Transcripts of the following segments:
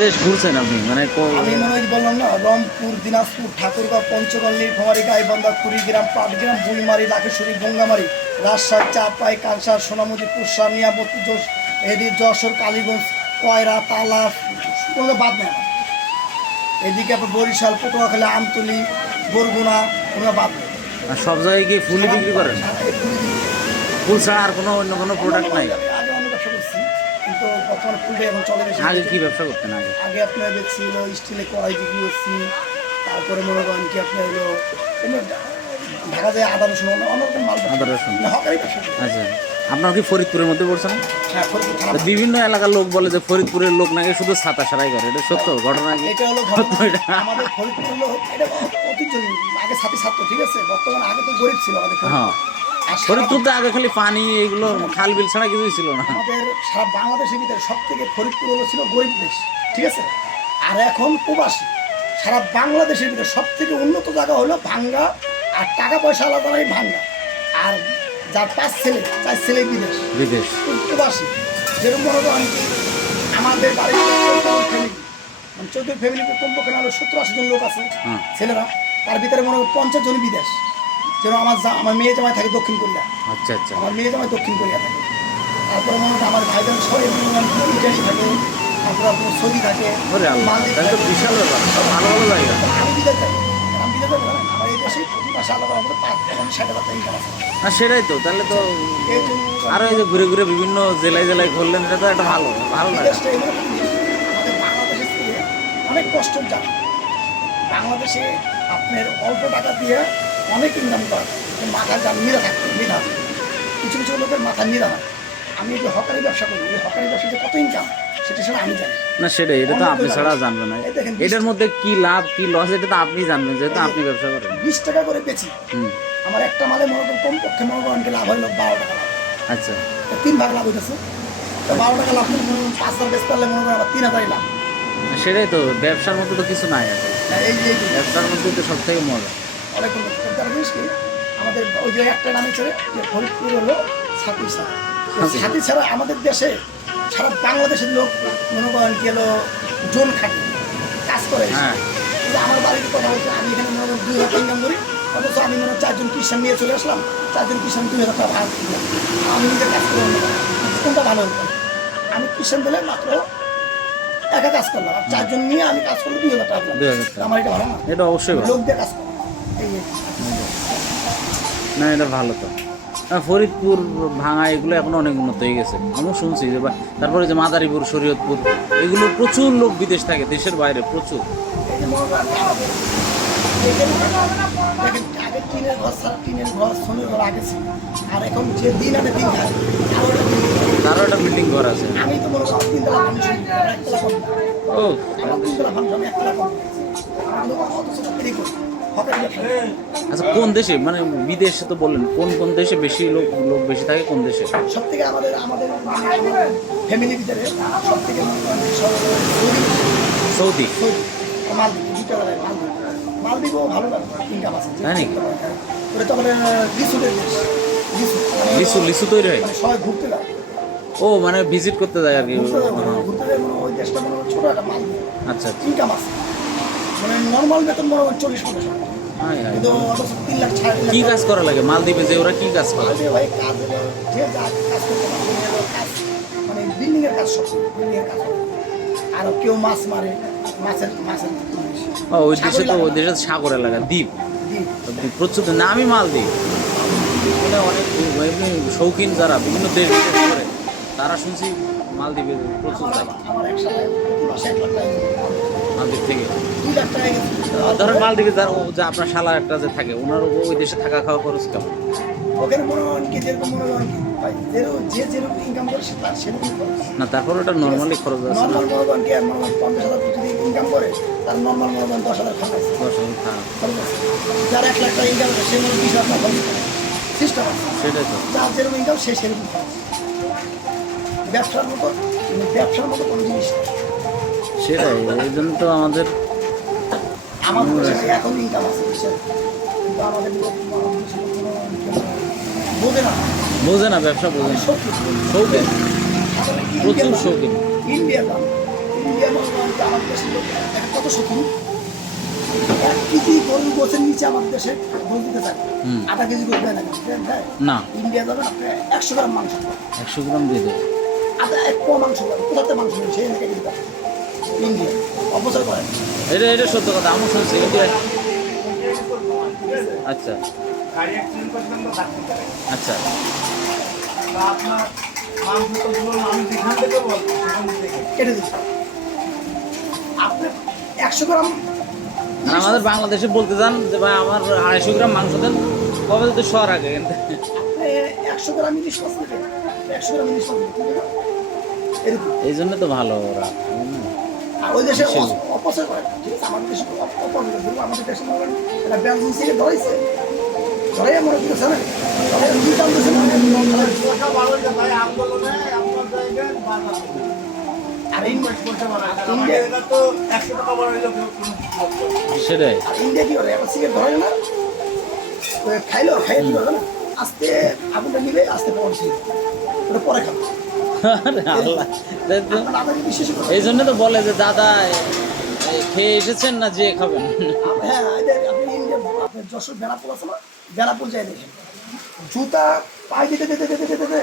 দেশ ঘুরছেন আপনি মানে আমি মনে হয় বললাম না, রংপুর, দিনাজপুর, ঠাকুরগাঁও, পঞ্চগড়, নীলফামারী, গাইবান্ধা, কুড়িগ্রাম, পাটগ্রাম, বুড়িমারি, লাখেশ্বরী, গঙ্গামারী, রাজশাহী, চাপাই, কালসার, সোনামুখী, পুরসা, নিয়ামতি, যশোর, কালীগঞ্জ, কয়রা, তালা, কোনো বাদ নেই আমার। এদিকে আপনার বরিশাল, পটুয়াখালী, আমতলী, বরগুনা, কোনো বাদ নেই। আর সব জায়গায় গিয়ে ফুলই বিক্রি করেন? এই ফুলই দিকে। ফুল ছাড়া আর কোনো অন্য কোনো প্রোডাক্ট নাই? আমি আগে অন্য ব্যবসা করছি, কিন্তু বর্তমানে ফুলটাই এখন চলে বেশি। আগে কি ব্যবসা করতেন আগে? আগে আপনার দেখছি হলো স্টিলে কড়াই বিক্রি করছি, তারপরে মনে করেন কি আপনার হলো এমনি ঢাকা যায় আদা রসুন, অন্য রকম মাল আদা রসুন। হকারি ব্যবসা করি। আচ্ছা, আপনার কি ফরিদপুরের মধ্যে পড়ছে না? হ্যাঁ, ফরিদপুর থানা। তো বিভিন্ন এলাকার লোক বলে যে ফরিদপুরের লোক নাকি শুধু ছাতা সারাই করে, এটা সত্য ঘটনা কি? এটা হলো ঘটনা। আমাদের ফরিদপুর হলো এটা ঐতিহ্য। আগে সাথী ছাত্র, ঠিক আছে, বর্তমানে আগে তো গরিব ছিল আমাদের ফরিদপুর। হ্যাঁ, আর সারা ফরিদপুর তো আগে খালি পানি এগুলো খাল বিল ছাড়া কিছুই ছিল না। আমাদের সারা বাংলাদেশের ভিতরে সব থেকে ফরিদপুর হলো ছিল গরিব দেশ, ঠিক আছে। আর এখন প্রবাসী সারা বাংলাদেশের ভিতরে সব থেকে উন্নত জায়গা হলো ভাঙ্গা, আর টাকা পয়সা আলাদা নাই ভাঙ্গা। আর যার 5 ছেলে 4 ছেলে বিদেশ বিদেশ। প্রবাসী। যেরকম মনে করেন কি আমাদের বাড়িতে 14 ফ্যামিলিতে কমপক্ষে না হলে 70-80 জন লোক আছে হ্যাঁ। ছেলেরা। তার ভিতরে মনে করেন 50 জন বিদেশ। যেরকম আমার মেয়ে জামাই থাকে দক্ষিণ কোরিয়া, আচ্ছা আচ্ছা। আমার মেয়ে জামাই দক্ষিণ কোরিয়া থাকে। তারপরে মনে হয় আমার ভাইজান সবাই ইটালি থাকে, তারপরে আপনার সৌদি থাকে, ওরে আল্লাহ, মালদ্বীপ তাহলে তো থাকে। বিশাল ব্যাপার, সব ভালো ভালো জায়গা। আমি বিদেশ যাই, আমি বিদেশ যাই না, আমার এই দেশে প্রতি মাসে আলাদা আমাদের 60,000 টাকা ইনকাম আছে। আর সেটাই তো, তাহলে তো এই জন্য আরো এই যে ঘুরে ঘুরে বিভিন্ন জেলায় জেলায় ঘুরলেন, এটা তো একটা ভালো ভালো লাগে। বিদেশটা এমন একটা জিনিস, আমাদের বাংলাদেশের থেকে অনেক কষ্টের জায়গা। বাংলাদেশে আপনার অল্প টাকা দিয়ে অনেক ইনকাম করা যায়, মাথার যান মিরা থাকবে, মিরা। কিছু কিছু লোকের মাথা মিরা হয়। আমি যে হকারি ব্যবসা করি, এই হকারি ব্যবসাতে কত ইনকাম সেটা সেটা আমি জানি। না সেটাই, এটা তো আপনি ছাড়া জানবেন না। এই দেখেন, এটার মধ্যে কি লাভ কি লস এটা তো আপনি জানবেন, যেহেতু আপনি ব্যবসা করেন। 20 টাকা করে বেচি। হুম। আমার একটা মালে মনে করেন কমপক্ষে মনে করেন কি লাভ হইলো 12 টাকা লাভ। আচ্ছা, 3 ভাগ লাভ হইতেছে। তো 12 টাকা লাভ, 5 হাজার বেচতে পারলে মনে করেন আবার 3,000 লাভ। সেটাই তো, ব্যবসার মধ্যে তো কিছু নাই আসলে। এই যে ব্যবসার মধ্যে তো সব থেকে মজা। অনেক তার জিনিস কি আমাদের ওই যে একটা নামে ছেড়ে যে ফরিদপুর হলো ছাতি ছাড়া। ছাতি ছাড়া আমাদের দেশে সারা বাংলাদেশের লোক মনে করেন কি হলো জোন খাটে কাজ করে। হ্যাঁ। কিন্তু আমার বাড়িতে কথা বলছে, আমি এখানে মনে করেন 2,000 টাকা ইনকাম করি, অথচ আমি মনে হয় 4 জন কিষান নিয়ে চলে আসলাম, 4 জন কিষান 2,000 টাকা ভাড়া দিলাম। আমি নিজের কাজ করে কোনটা ভালো হতো? আমি কিষান দিলে মাত্র একা কাজ করলাম, আর 4 জন নিয়ে আমি কাজ করলে 2,000 টাকা দিলাম। 2,000 টাকা। আমার এটা ভালো না, এটা অবশ্যই ভালো। লোক দিয়ে কাজ করা। এই না এটা ভালো তো। ফরিদপুর ভাঙা এগুলো এখন অনেক উন্নত হয়ে গেছে, আমিও শুনছি যে তারপরে যে মাদারীপুর, শরীয়তপুর, এগুলো প্রচুর লোক বিদেশ থাকে, দেশের বাইরে প্রচুর। এই যে মনে করেন আমাদের দেখেন আগে টিনের ঘর ছাড়া, টিনের ঘর সোনের ঘর আগে ছিল, আর এখন যে দিন আনে দিন খায় আরো একটা দিন। তারও একটা বিল্ডিং ঘর আছে। আমি তো মনে করি 3 তলা মানুষ, একতলা কম। ও আমার 3 তলা মানুষ, আমি একতলা কম। আমি কিন্তু অত তৈরি করি হকারি ব্যবসা। আচ্ছা, কোন দেশে মানে বিদেশে তো বললেন, কোন কোন দেশে বেশি লোক লোক বেশি থাকে, কোন দেশে? সব থেকে আমাদের আমাদের ফ্যামিলির ভিতরে সব থেকে মনে করেন সৌদি। মালদ্বীপ, 2 জায়গায় মালদ্বীপ। মালদ্বীপও ভালো ইনকাম আছে। তাই নাকি? ওটা তো আমাদের লিচুদের দেশ। লিচু লিচু তৈরি হয়? মানে সবাই ঘুরতে যায়। ও মানে ভিজিট করতে যায় আর কি। ঘুরতে যায় হ্যাঁ। ঘুরতে যায় মনে হয় ওই দেশটা মনে হয় ছোট একটা মালদ্বীপ। আচ্ছা আচ্ছা। ইনকাম আছে, মানে নর্মাল বেতন মনে হয় 40-50 টাকা। High high. কিন্তু অথচ 3 লাখ 4 লাখ কি কাজ করা লাগে মালদ্বীপে, যে ওরা কি কাজ করে? আরে ভাই কাজ হলো যে যা কাজ করতে পারে, কাজ মানে বিল্ডিং এর কাজ, সব বিল্ডিং এর কাজ করে। আর কেউ মাছ মারে, মাছের মাছের ও ওই দেশে তো, ওই দেশে সাগর এলাকা, দ্বীপ দ্বীপ প্রচুর। না আমি মালদ্বীপ মানে অনেক এমনি শৌখিন যারা বিভিন্ন দেশ বিদেশ করে, তারা শুনছি মালদ্বীপে প্রচুর যায়। আমার একসাথে প্রতি মাসে 1 লাখ টাকা মালদ্বীপ থেকে 2 লাখ টাকা ধরেন মালদ্বীপে যার যে আপনার শালা একটা যে থাকে, ওনার ওই দেশে থাকা খাওয়া খরচ কেমন? ওখানে মনে হয় কি যেরকম মনে হয় কি ভাই যে যেরকম ইনকাম করে তার সেরকম খরচ। না তারপর ওটা নর্মালি খরচ আছে না? নর্মাল মনে করেন কি আর মনে হয় 50,000 যদি ইনকাম করে, তার নর্মাল মনে করেন 10,000 খরচ আছে। 10,000 টাকা। খরচ আছে। যার 1 লাখ টাকা ইনকাম করে সে মনে হয় 20,000 টাকা খরচ করে। সিস্টেম আছে। সেটাই তো। যার যেরকম ইনকাম সে সেরকম খরচ। ব্যবসার মতো কোনো জিনিস নেই। সেটাই, এই জন্য তো আমাদের আমাদের দেশে এখন ইনকাম আছে বুঝছেন, কিন্তু আমাদের লোক আমাদের দেশে কোনো বোঝে না। বোঝে না, ব্যবসা বোঝে না। সত্যি শৌখিন, প্রচুর শৌখিন। ইন্ডিয়া দাম, ইন্ডিয়া মনে করেন আমাদের দেশের লোক দেখেন কত শৌখিন। 1 কেজি গরুর গোছের নিচে আমাদের দেশে গোল দিতে চায় হুম। আধা কেজি গোল দেয় না দেয়। না ইন্ডিয়া যাবেন আপনি 100 গ্রাম মাংস 100 গ্রাম দিয়ে দেবে। আধা 1 পোয়া মাংস পাবেন, কোথাতে মাংস নেই সেই এলাকায় দিতে পারেন। ইন্ডিয়া অপচয় করে। এটা সত্য কথা, আমি শুনছি ইন্ডিয়া। আচ্ছা গাড়ি অ্যাক্সিডেন্ট করছিলাম তো ডাক্তার আচ্ছা। আপনার মাংস তো ধরুন আমি যেখান থেকে বলবো সেখান থেকে কেটে দিচ্ছে আপনি 100 গ্রাম আর আমাদের বাংলাদেশে বলতে চান যে ভাই আমার 250 গ্রাম মাংস দেন, কবে তো শহর আগে আপনি 100 গ্রাম ইলিশ মাছ নেবেন, 100 গ্রাম ইলিশ মাছ নেবেন এরকম। এই জন্য তো ভালো ওরা। আর ওই দেশে নিশ্চয়ই। অপচয় করে না, ঠিক আছে? আমাদের দেশে অপচয় করে, ধরুন আমাদের দেশে মনে করেন একটা ব্যাংকিং থেকে ধরাইছে, ধরাইয়া মনে করতেছে না ধরাইয়া দুই দাম দিয়েছে টাকা বাড়াইছে ভাই আন্দোলনে আপনার জায়গায় বাধা দেবে। আর ইনভেস্ট করতে পারে ইন্ডিয়া- আমাদের এটা তো 100 টাকা বাড়াইলে কেউ কোনো কিছু করতে পারে না। সেটাই। আর ইন্ডিয়া কি করে একটা সিগারেট ধরে না ওই খাইলো খাইয়ে দিল না আস্তে আগুনটা নিবে আস্তে পড়ছে ওটা পরে খাবে। আরে আল্লাহ, তাই তো। আপনার আমাকে বিশ্বাস করে এই জন্য তো বলে যে দাদা খেয়ে এসেছেন না যে খাবেন। হ্যাঁ আপনি ইন্ডিয়া আপনার যশোর বেনাপুর আছে না বেনাপুর যাই দেখেন জুতা পায়ে দিতে দিতে দিতে দিতে দিতে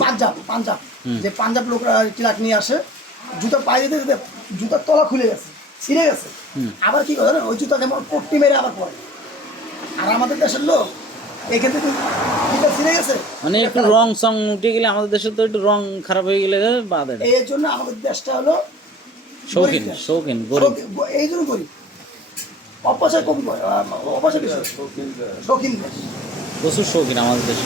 পাঞ্জাব যে পাঞ্জাব লোকরা ট্রাক নিয়ে আসে জুতা পায়ে দিতে দিতে জুতার তলা খুলে গেছে ছিঁড়ে গেছে আবার কি করে ওই জুতা যেমন পট্টি মেরে আবার পরে। আর আমাদের দেশের লোক এখান থেকে জুতা ছিঁড়ে গেছে মানে একটু রং সং উঠে গেলে আমাদের দেশে তো একটু রং খারাপ হয়ে গেলে বাদ দেয়। এই জন্য আমাদের দেশটা হলো শৌখিন গরিব দেশ। শৌখিন গরিব। এই জন্য গরিব অপচয় কম করে অপচয় বেশি শৌখিন দেশ প্রচুর শৌখিন আমাদের দেশে।